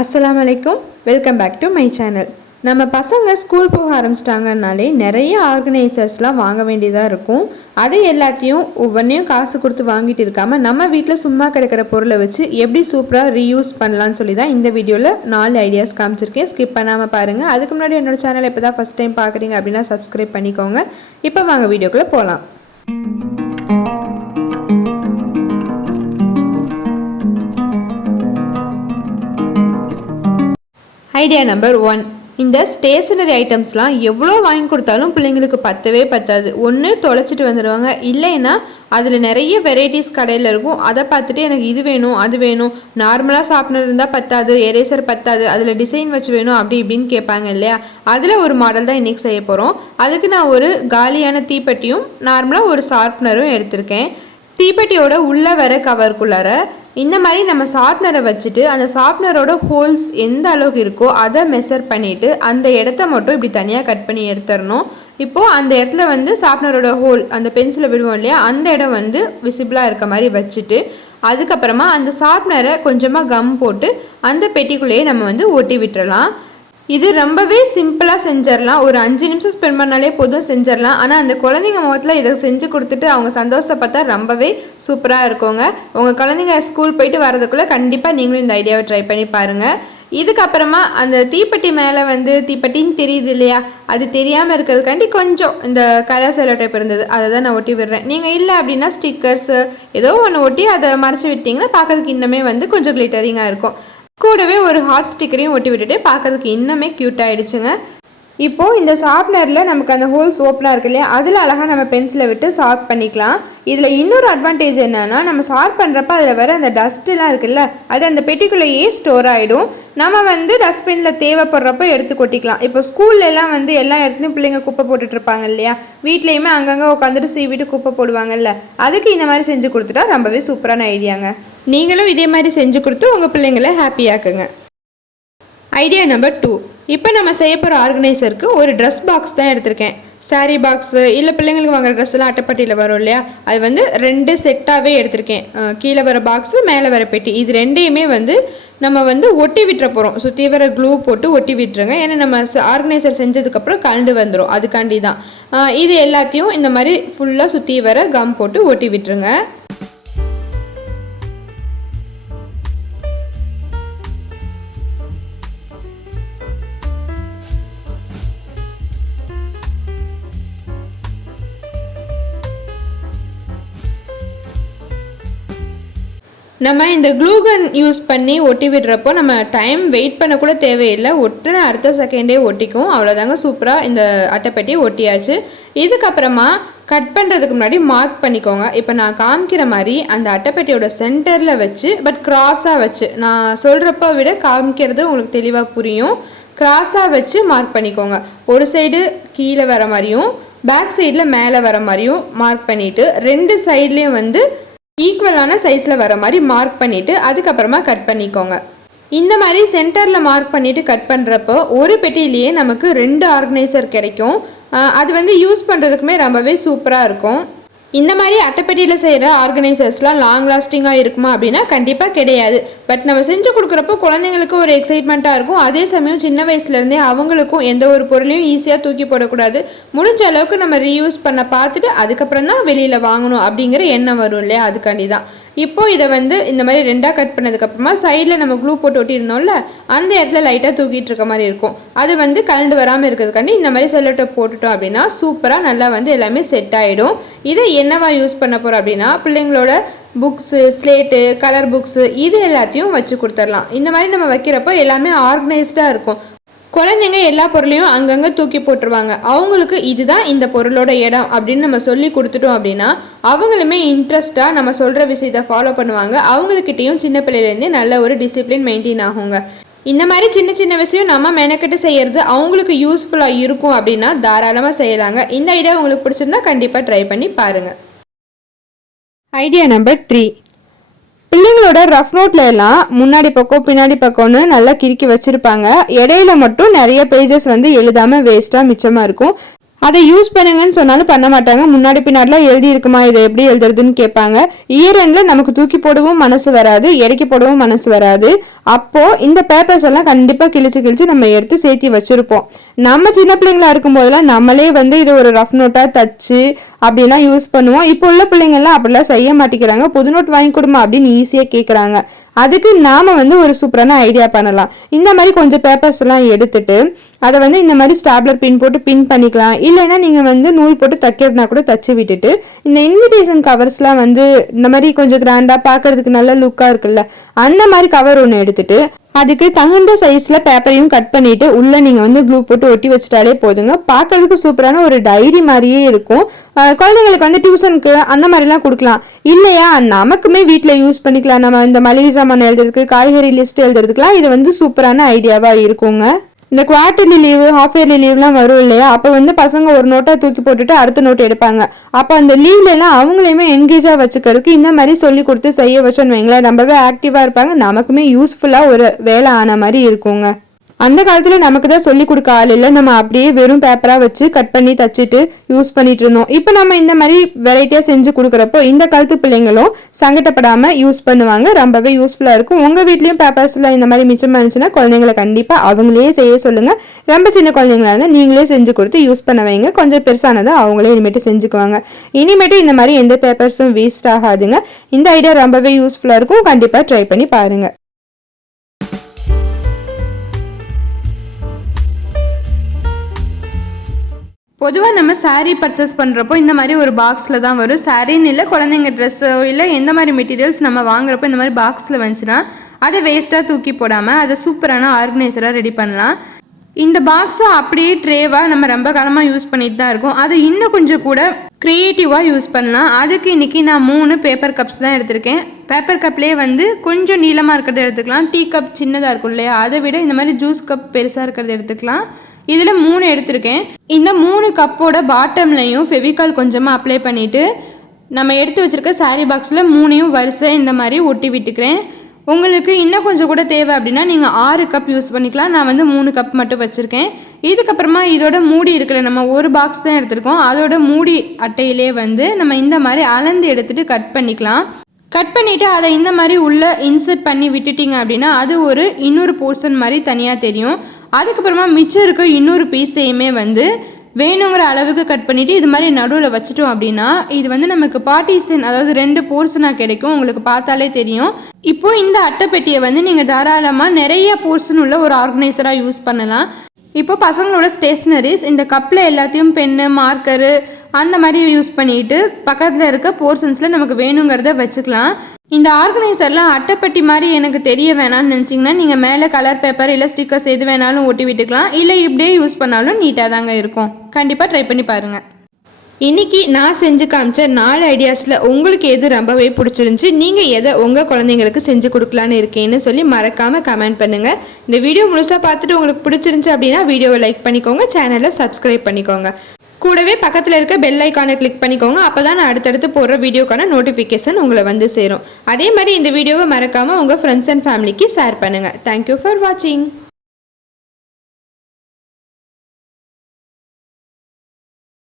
அஸ்லாம் வலைக்கும் welcome back to my channel நம்ம பசங்க ஸ்கூல் போக ஆரம்பிச்சிட்டாங்கனாலே நிறைய ஆர்கனைசர்ஸ்லாம் வாங்க வேண்டியதாக இருக்கும். அதை எல்லாத்தையும் ஒவ்வொன்றையும் காசு கொடுத்து வாங்கிட்டு இருக்காமல் நம்ம வீட்டில் சும்மா கிடைக்கிற பொருளை வச்சு எப்படி சூப்பராக ரீயூஸ் பண்ணலான்னு சொல்லி தான் இந்த வீடியோவில் நாலு ஐடியாஸ் காமிச்சிருக்கேன். ஸ்கிப் பண்ணாமல் பாருங்கள் அதுக்கு முன்னாடி என்னோட சேனல் இப்போ தான் ஃபஸ்ட் டைம் பார்க்குறீங்க அப்படின்னா சப்ஸ்கிரைப் பண்ணிக்கோங்க. இப்போ வாங்க வீடியோக்குள்ளே போகலாம் ஐடியா நம்பர் ஒன் இந்த ஸ்டேஷனரி ஐட்டம்ஸ்லாம் எவ்வளோ வாங்கி கொடுத்தாலும் பிள்ளைங்களுக்கு பத்தவே பத்தாது. ஒன்று தொலைச்சிட்டு வந்துடுவாங்க இல்லைன்னா அதில் நிறைய வெரைட்டிஸ் கடையில் இருக்கும். அதை பார்த்துட்டு எனக்கு இது வேணும் அது வேணும். நார்மலாக ஷார்ப்னர் இருந்தால் பத்தாது எரேசர் பத்தாது அதில் டிசைன் வச்சு வேணும் அப்படி இப்படின்னு கேட்பாங்க இல்லையா? அதில் ஒரு மாடல் தான் இன்றைக்கி செய்ய போகிறோம் அதுக்கு நான் ஒரு காலியான தீப்பெட்டியும் நார்மலாக ஒரு ஷார்ப்னரும் எடுத்திருக்கேன். தீப்பெட்டியோட உள்ளே வர கவருக்குள்ளார இந்த மாதிரி நம்ம ஷார்ப்னரை வச்சுட்டு அந்த ஷார்ப்னரோட ஹோல்ஸ் எந்த அளவுக்கு இருக்கோ அதை மெஷர் பண்ணிவிட்டு அந்த இடத்த மட்டும் இப்படி தனியாக கட் பண்ணி எடுத்துடணும். இப்போது அந்த இடத்துல வந்து ஷார்ப்னரோட ஹோல் அந்த பென்சிலை விடுவோம் இல்லையா அந்த இடம் வந்து விசிபிளாக இருக்க மாதிரி வச்சுட்டு அதுக்கப்புறமா அந்த ஷார்ப்னரை கொஞ்சமாக கம் போட்டு அந்த பெட்டிக்குள்ளேயே நம்ம வந்து ஒட்டி விட்டுறலாம். இது ரொம்பவே சிம்பிளாக செஞ்சிடலாம் ஒரு அஞ்சு நிமிஷம் ஸ்பெண்ட் பண்ணாலே போதும் செஞ்சிடலாம் ஆனால் அந்த குழந்தைங்க முகத்தில் இதை செஞ்சு கொடுத்துட்டு அவங்க சந்தோஷப்பட்டா ரொம்பவே சூப்பராக இருக்குங்க. உங்கள் குழந்தைங்க ஸ்கூல் போயிட்டு வரதுக்குள்ளே கண்டிப்பாக நீங்களும் இந்த ஐடியாவை ட்ரை பண்ணி பாருங்கள் இதுக்கப்புறமா அந்த தீப்பெட்டி மேலே வந்து தீப்பெட்டின்னு தெரியுது இல்லையா? அது தெரியாமல் இருக்கிறதுக்காண்டி கொஞ்சம் இந்த கலர் செலோ டைப் இருந்தது. அதை தான் நான் ஒட்டி விடுறேன். நீங்கள் இல்லை அப்படின்னா ஸ்டிக்கர்ஸு ஏதோ ஒன்று ஒட்டி அதை மறைச்சி விட்டிங்கன்னா பார்க்கறதுக்கு இன்னுமே வந்து கொஞ்சம் கிளிட்டரிங்காக இருக்கும். கூடவே ஒரு ஹாட் ஸ்டிக்கரையும் ஒட்டி விட்டுட்டு பார்க்கறதுக்கு இன்னுமே க்யூட் ஆயிடுச்சுங்க. இப்போது இந்த ஷார்ப்னரில் நமக்கு அந்த ஹோல்ஸ் ஓப்பனாக இருக்கு இல்லையா? அதில் அழகாக நம்ம பென்சிலை விட்டு ஷார்ப் பண்ணிக்கலாம். இதில் இன்னொரு அட்வான்டேஜ் என்னென்னா நம்ம ஷார்ப் பண்ணுறப்ப அதில் வர அந்த டஸ்ட்டுலாம் இருக்குல்ல அது அந்த பெட்டிக்குள்ளேயே ஸ்டோர் ஆகிடும் நம்ம வந்து டஸ்ட்பினில் தேவைப்படுறப்ப எடுத்து கொட்டிக்கலாம். இப்போ ஸ்கூல்லலாம் வந்து எல்லா இடத்துலையும் பிள்ளைங்க குப்பை போட்டுட்டு இருப்பாங்க இல்லையா? வீட்லேயுமே அங்கங்கே உட்காந்துட்டு சீவிட்டு குப்பை போடுவாங்கல்ல அதுக்கு இந்த மாதிரி செஞ்சு கொடுத்துட்டா ரொம்பவே சூப்பரான ஐடியாங்க. நீங்களும் இதே மாதிரி செஞ்சு கொடுத்து உங்கள் பிள்ளைங்களை ஹாப்பியாக்குங்க ஐடியா நம்பர் டூ இப்போ நம்ம செய்ய போகிற ஆர்கனைசருக்கு ஒரு ட்ரெஸ் பாக்ஸ் தான் எடுத்திருக்கேன். சாரீ பாக்ஸு இல்லை பிள்ளைங்களுக்கு வாங்குற ட்ரெஸ் எல்லாம் அட்டைப்பட்டியில் வரும் இல்லையா? அது வந்து ரெண்டு செட்டாகவே எடுத்திருக்கேன். கீழே வர பாக்ஸு மேலே வர பெட்டி. இது ரெண்டையுமே வந்து நம்ம வந்து ஒட்டி விட்டுற போகிறோம் சுற்றி வர க்ளூ போட்டு ஒட்டி விட்டுருங்க. ஏன்னா நம்ம ஆர்கனைசர் செஞ்சதுக்கப்புறம் கண்டு வந்துடும் அதுக்காண்டி தான் இது எல்லாத்தையும் இந்த மாதிரி ஃபுல்லாக சுற்றி வர கம் போட்டு ஒட்டி விட்டுருங்க. நம்ம இந்த க்ளூகன் யூஸ் பண்ணி ஒட்டி விடுறப்போ நம்ம டைம் வெயிட் பண்ணக்கூட தேவையில்லை. ஒட்டுன அடுத்த செகண்டே ஒட்டிக்கும் அவ்வளோதாங்க சூப்பராக இந்த அட்டைப்பெட்டி ஒட்டியாச்சு. இதுக்கப்புறமா கட் பண்ணுறதுக்கு முன்னாடி மார்க் பண்ணிக்கோங்க. இப்போ நான் காமிக்கிற மாதிரி அந்த அட்டைப்பெட்டியோட சென்டரில் வச்சு பட் க்ராஸாக வச்சு. நான் சொல்கிறப்ப விட காமிக்கிறது உங்களுக்கு தெளிவாக புரியும். க்ராஸாக வச்சு மார்க் பண்ணிக்கோங்க. ஒரு சைடு கீழே வர மாதிரியும் பேக் சைடில் மேலே வர மாதிரியும் மார்க் பண்ணிவிட்டு ரெண்டு சைட்லேயும் வந்து ஈக்குவலான சைஸில் வர மாதிரி மார்க் பண்ணிவிட்டு அதுக்கப்புறமா கட் பண்ணிக்கோங்க. இந்த மாதிரி சென்டரில் மார்க் பண்ணிவிட்டு கட் பண்ணுறப்போ ஒரு பெட்டியிலேயே நமக்கு ரெண்டு ஆர்கனைசர் கிடைக்கும். அது வந்து யூஸ் பண்ணுறதுக்குமே ரொம்பவே சூப்பராக இருக்கும். இந்த மாதிரி அட்டைப்பெட்டியில் செய்கிற ஆர்கனைசர்ஸ்லாம் லாங் லாஸ்டிங்காக இருக்குமா அப்படின்னா கண்டிப்பாக கிடையாது. பட் நம்ம செஞ்சு கொடுக்குறப்போ குழந்தைங்களுக்கு ஒரு எக்ஸைட்மெண்ட்டாக இருக்கும். அதே சமயம் சின்ன வயசுலேருந்தே அவங்களுக்கும் எந்த ஒரு பொருளையும் ஈஸியாக தூக்கி போடக்கூடாது. முடிஞ்ச அளவுக்கு நம்ம ரீயூஸ் பண்ண பார்த்துட்டு அதுக்கப்புறம் தான் வெளியில் வாங்கணும் அப்படிங்கிற எண்ணம் வரும் இல்லையா? அதுக்காண்டி தான் இப்போ இதை வந்து இந்த மாதிரி ரெண்டாக கட் பண்ணதுக்கப்புறமா சைடில் நம்ம க்ளூ போட்டு ஒட்டியிருந்தோம்ல அந்த இடத்துல லைட்டாக தூக்கிட்டு இருக்க மாதிரி இருக்கும். அது வந்து கலண்டு வராமல் இருக்கிறதுக்காண்டி இந்த மாதிரி செல்லட்டை போட்டுட்டோம் அப்படின்னா சூப்பராக நல்லா வந்து எல்லாமே செட் ஆகிடும் இதை என்னவா யூஸ் பண்ண போகிறோம் அப்படின்னா பிள்ளைங்களோட புக்ஸு ஸ்லேட்டு கலர் புக்ஸு இது எல்லாத்தையும் வச்சு கொடுத்துடலாம். இந்த மாதிரி நம்ம வைக்கிறப்போ எல்லாமே ஆர்கனைஸ்டாக இருக்கும். குழந்தைங்க எல்லா பொருளையும் அங்கங்கே தூக்கி போட்டுருவாங்க. அவங்களுக்கு இதுதான் இந்த பொருளோட இடம் அப்படின்னு நம்ம சொல்லி கொடுத்துட்டோம் அப்படின்னா அவங்களுமே இன்ட்ரெஸ்டாக நம்ம சொல்கிற விஷயத்தை ஃபாலோ பண்ணுவாங்க. அவங்கக்கிட்டேயும் சின்ன பிள்ளையிலேருந்தே நல்ல ஒரு டிசிப்ளின் மெயின்டைன் ஆகுங்க. இந்த மாதிரி சின்ன சின்ன விஷயம் நம்ம மெனக்கெட்டு செய்கிறது அவங்களுக்கு யூஸ்ஃபுல்லாக இருக்கும் அப்படின்னா தாராளமாக செய்யலாங்க. இந்த ஐடியா உங்களுக்கு பிடிச்சிருந்தா கண்டிப்பாக ட்ரை பண்ணி பாருங்கள் ஐடியா நம்பர் த்ரீ பிள்ளைங்களோட ரஃப் நோட்ல எல்லாம் முன்னாடி பக்கம் பின்னாடி பக்கம்னு நல்லா கிறுக்கி வச்சிருப்பாங்க. இடையில மட்டும் நிறைய பேஜஸ் வந்து எழுதாம வேஸ்டா மிச்சமா இருக்கும். அதை யூஸ் பண்ணுங்கன்னு சொன்னாலும் பண்ண மாட்டாங்க. முன்னாடி பின்னாடிலாம் எழுதி இருக்குமா இதை எப்படி எழுதுறதுன்னு கேட்பாங்க. இயர் எண்டில் நமக்கு தூக்கி போடவும் மனசு வராது இறக்கி போடவும் மனசு வராது. அப்போது இந்த பேப்பர்ஸ் எல்லாம் கண்டிப்பாக கிழிச்சு கிழிச்சு நம்ம எடுத்து சேர்த்தி வச்சுருப்போம். நம்ம சின்ன பிள்ளைங்களா இருக்கும்போதெல்லாம் நம்மளே வந்து இதை ஒரு ரஃப் நோட்டாக தச்சு அப்படிலாம் யூஸ் பண்ணுவோம். இப்போ உள்ள பிள்ளைங்கள்லாம் அப்படிலாம் செய்ய மாட்டேங்கிறாங்க. புது நோட் வாங்கி கொடுமா அப்படின்னு ஈஸியாக கேட்குறாங்க அதுக்கு நாம் வந்து ஒரு சூப்பரான ஐடியா பண்ணலாம். இந்த மாதிரி கொஞ்சம் பேப்பர்ஸ் எல்லாம் எடுத்துட்டு அதை வந்து இந்த மாதிரி ஸ்டாப்லர் பின் போட்டு பின் பண்ணிக்கலாம். இல்லைன்னா நீங்கள் வந்து நூல் போட்டு தைக்கிறதுனா கூட தச்சு விட்டுட்டு இந்த இன்விடேஷன் கவர்ஸ்லாம் வந்து இந்த மாதிரி கொஞ்சம் கிராண்டாக பார்க்கறதுக்கு நல்ல லுக்காக இருக்குல்ல அந்த மாதிரி கவர் ஒன்று எடுத்துட்டு அதுக்கு தகுந்த சைஸில் பேப்பரையும் கட் பண்ணிட்டு உள்ள நீங்கள் வந்து க்ளூ போட்டு ஒட்டி வச்சிட்டாலே போதுங்க. பார்க்கறதுக்கு சூப்பரான ஒரு டைரி மாதிரியே இருக்கும். குழந்தைங்களுக்கு வந்து டியூஷனுக்கு அந்த மாதிரிலாம் கொடுக்கலாம். இல்லையா? நமக்குமே வீட்டில் யூஸ் பண்ணிக்கலாம். நம்ம இந்த மளிகை சாமான் எழுதுறதுக்கு காய்கறி லிஸ்ட் எழுதுறதுக்குலாம் இது வந்து சூப்பரான ஐடியாவாக இருக்குங்க. இந்த குவார்டர்லி லீவு ஹாஃப் இயர்லி லீவ்லாம் வரும் இல்லையா? அப்போ வந்து பசங்க ஒரு நோட்டை தூக்கி போட்டுட்டு அடுத்த நோட் எடுப்பாங்க. அப்போ அந்த லீவ்லலாம் அவங்களையுமே என்கேஜாக வச்சுக்கிறதுக்கு இந்த மாதிரி சொல்லி கொடுத்து செய்ய வச்சோன்னு வைங்களேன். ரொம்பவே ஆக்டிவாக இருப்பாங்க. நமக்குமே யூஸ்ஃபுல்லாக ஒரு வேலை ஆன மாதிரி இருக்குங்க. அந்த காலத்தில் நமக்கு தான் சொல்லி கொடுக்க ஆள் இல்லை. நம்ம அப்படியே வெறும் பேப்பராக வச்சு கட் பண்ணி தச்சுட்டு யூஸ் பண்ணிட்டு இருந்தோம். இப்போ நம்ம இந்த மாதிரி வெரைட்டியாக செஞ்சு கொடுக்குறப்போ இந்த காலத்து பிள்ளைங்களும் சங்கடப்படாமல் யூஸ் பண்ணுவாங்க. ரொம்பவே யூஸ்ஃபுல்லாக இருக்கும். உங்கள் வீட்லேயும் பேப்பர்ஸில் இந்த மாதிரி மிச்சமாக இருந்துச்சுன்னா குழந்தைங்களை கண்டிப்பாக அவங்களே செய்ய சொல்லுங்கள் ரொம்ப சின்ன குழந்தைங்களா இருந்தால் நீங்களே செஞ்சு கொடுத்து யூஸ் பண்ண வைங்க. கொஞ்சம் பெருசானதை அவங்களே இனிமேட்டு செஞ்சுக்குவாங்க. இனிமேட்டு இந்த மாதிரி எந்த பேப்பர்ஸும் வேஸ்ட் ஆகாதுங்க. இந்த ஐடியா ரொம்பவே யூஸ்ஃபுல்லாக இருக்கும். கண்டிப்பாக ட்ரை பண்ணி பாருங்கள் பொதுவாக நம்ம சாரீ பர்ச்சேஸ் பண்ணுறப்போ இந்த மாதிரி ஒரு பாக்ஸில் தான் வரும். சாரின்னு இல்லை குழந்தைங்க ட்ரெஸ்ஸோ இல்லை எந்த மாதிரி மெட்டீரியல்ஸ் நம்ம வாங்குறப்போ இந்த மாதிரி பாக்ஸில் வந்துச்சுன்னா அதை வேஸ்ட்டாக தூக்கி போடாமல் அதை சூப்பரான ஆர்கனைசராக ரெடி பண்ணலாம். இந்த பாக்ஸை அப்படியே ட்ரேவாக நம்ம ரொம்ப காலமாக யூஸ் பண்ணிட்டு தான் இருக்கோம். அதை இன்னும் கொஞ்சம் கூட க்ரியேட்டிவாக யூஸ் பண்ணலாம். அதுக்கு இன்றைக்கி நான் மூணு பேப்பர் கப்ஸ் தான் எடுத்திருக்கேன். பேப்பர் கப்லேயே வந்து கொஞ்சம் நீளமாக இருக்கிறத எடுத்துக்கலாம். டீ கப் சின்னதாக இருக்கும் இல்லையா? அதை விட இந்த மாதிரி ஜூஸ் கப் பெருசாக இருக்கிறத எடுத்துக்கலாம். இதில் மூணு எடுத்திருக்கேன். இந்த மூணு கப்போட பாட்டம்லையும் ஃபெவிகால் கொஞ்சமாக அப்ளை பண்ணிவிட்டு நம்ம எடுத்து வச்சிருக்க சாரீ பாக்ஸில் மூணையும் வரிசை இந்த மாதிரி ஒட்டி விட்டுக்கிறேன். உங்களுக்கு இன்னும் கொஞ்சம் கூட தேவை அப்படின்னா நீங்கள் ஆறு கப் யூஸ் பண்ணிக்கலாம். நான் வந்து மூணு கப் மட்டும் வச்சுருக்கேன். இதுக்கப்புறமா இதோட மூடி இருக்கிற நம்ம ஒரு பாக்ஸ் தான் எடுத்திருக்கோம். அதோட மூடி அட்டையிலே வந்து நம்ம இந்த மாதிரி அளந்து எடுத்துட்டு கட் பண்ணிக்கலாம். கட் பண்ணிவிட்டு அதை இந்த மாதிரி உள்ளே இன்சர்ட் பண்ணி விட்டுட்டிங்க அப்படின்னா அது ஒரு இன்னொரு போர்ஷன் மாதிரி தனியாக தெரியும். அதுக்கப்புறமா மிச்சம் இருக்க இன்னொரு பீஸையுமே வந்து வேணுங்கிற அளவுக்கு கட் பண்ணிவிட்டு இது மாதிரி நடுவில் வச்சுட்டோம் அப்படின்னா இது வந்து நமக்கு பார்ட்டிஷன் அதாவது ரெண்டு போர்ஷனாக கிடைக்கும். உங்களுக்கு பார்த்தாலே தெரியும். இப்போது இந்த அட்டைப்பெட்டியை வந்து நீங்கள் தாராளமாக நிறைய போர்ஷன் உள்ள ஒரு ஆர்கனைசராக யூஸ் பண்ணலாம். இப்போ பசங்களோட ஸ்டேஷ்னரிஸ் இந்த கப்பில் எல்லாத்தையும் பென்னு மார்க்கரு அந்த மாதிரி யூஸ் பண்ணிட்டு பக்கத்தில் இருக்க போர்ஷன்ஸில் நமக்கு வேணுங்கிறத வச்சுக்கலாம். இந்த ஆர்கனைசர்லாம் அட்டைப்பட்டி மாதிரி எனக்கு தெரிய வேணாம்னு நினச்சிங்கன்னா நீங்கள் மேலே கலர் பேப்பர் இல்லை ஸ்டிக்கர்ஸ் எது வேணாலும் ஒட்டி விட்டுக்கலாம். இல்லை இப்படியே யூஸ் பண்ணாலும் நீட்டாக தாங்க இருக்கும். கண்டிப்பாக ட்ரை பண்ணி பாருங்கள் இன்னைக்கு நான் செஞ்சு காமிச்ச நாலு ஐடியாஸில் உங்களுக்கு எது ரொம்பவே பிடிச்சிருந்துச்சி நீங்கள் எதை உங்கள் குழந்தைங்களுக்கு செஞ்சு கொடுக்கலான்னு இருக்கேன்னு சொல்லி மறக்காமல் கமெண்ட் பண்ணுங்கள் இந்த வீடியோ முழுசாக பார்த்துட்டு உங்களுக்கு பிடிச்சிருந்துச்சி அப்படின்னா வீடியோவை லைக் பண்ணிக்கோங்க சேனலை சப்ஸ்கிரைப் பண்ணிக்கோங்க. கூடவே பக்கத்தில் இருக்க பெல் ஐக்கானை கிளிக் பண்ணிக்கோங்க. அப்போ தான் நான் அடுத்தடுத்து போடுற வீடியோக்கான நோட்டிஃபிகேஷன் உங்களை வந்து சேரும். அதே மாதிரி இந்த வீடியோவை மறக்காமல் உங்கள் ஃப்ரெண்ட்ஸ் அண்ட் ஃபேமிலிக்கு ஷேர் பண்ணுங்கள் தேங்க்யூ ஃபார் வாட்சிங்